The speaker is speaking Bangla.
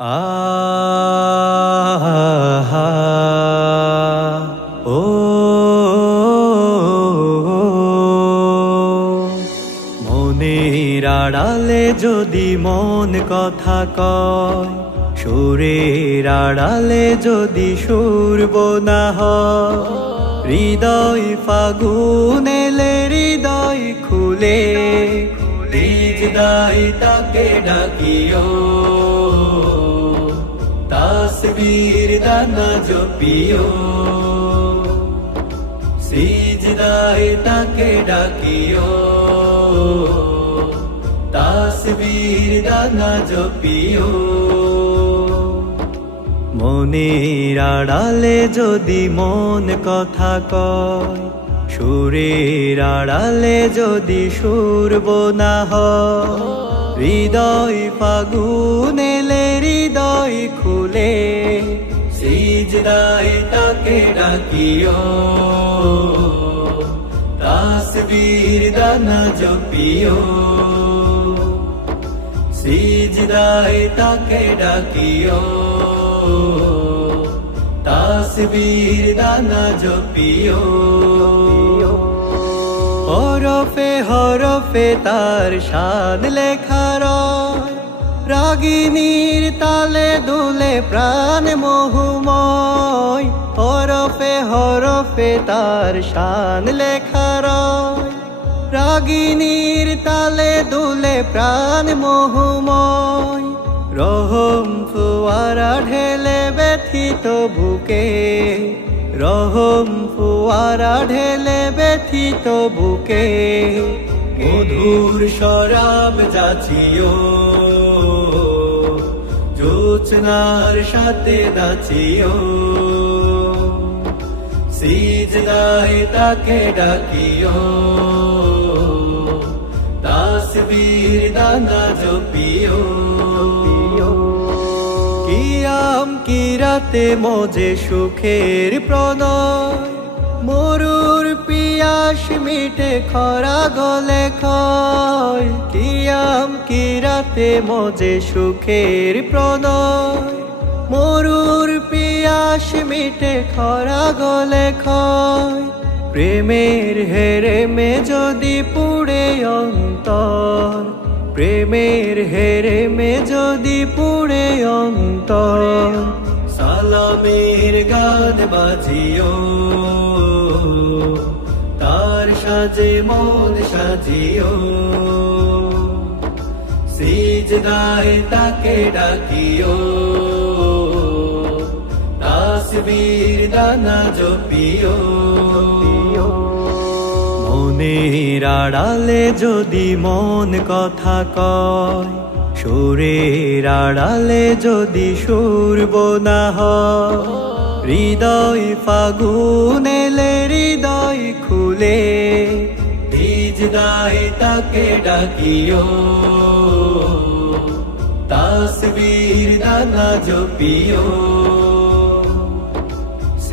আহা ও মনের আড়ালে যদি মন কথা কয় সুরের আড়ালে যদি সুর বোনা হয় হৃদয় ফাগুন এলে হৃদয় খুলে বীজ দাই তাকে ডাকিও তাসবীর দানা জপিও। সিজদায় তাকে ডাকিও। তাসবীর দানা জপিও। মনের আড়ালে যদি মন কথা কয়, সুরের আড়ালে যদি সুর বোনা হৃদয় ফাগুন এলে সিজদায় তাকে ডাকিও। তাসবীর দানা জপিও। সিজদায় তাকে ডাকিও। তাসবীর দানা জপিও। হরফে হরফে তার শান লেখার রাগিনীর তালে দুলে প্রাণ মোহুময়। হরফে তার শান লেখার রাগিনীর তালে দুলে প্রাণ মোহময়। রহম ফুয়ারা ঢেলে ব্যথিত বুকে। রহম ফুয়ারা ঢেলে ব্যথিত বুকে। মধুর শরাব যাচিও। জোৎস্নার সাথে নাচিও। সিজদায় তাকে ডাকিও তাসবীর দানা জপিও কিয়াম কিরাতে মজে সুখের প্রণয় মরুর পিয়াস মিটে খরা গলে খয় কিয়াম কিরাতে মজে সুখের প্রণয় মরুর পিয়াস মিটে খরা গলে খয় প্রেমের হেরে মে যদি পুড়ে অন্তর। প্রেমের হেরে মে যদি পুড়ে অন্তর। সালামের গান বাজিও। তার সাজে মন সাজিও। সিজদায় তাকে ডাকিও। তাসবীর দানা জপিও। মনের আড়ালে যদি মন কথা কয়, সুরের আড়ালে যদি সুর বোনা হৃদয় ফাগুন এলে হৃদয় খুলে, বীজ দায় তাকে ডাকিও। তাসবীর দানা জপিও।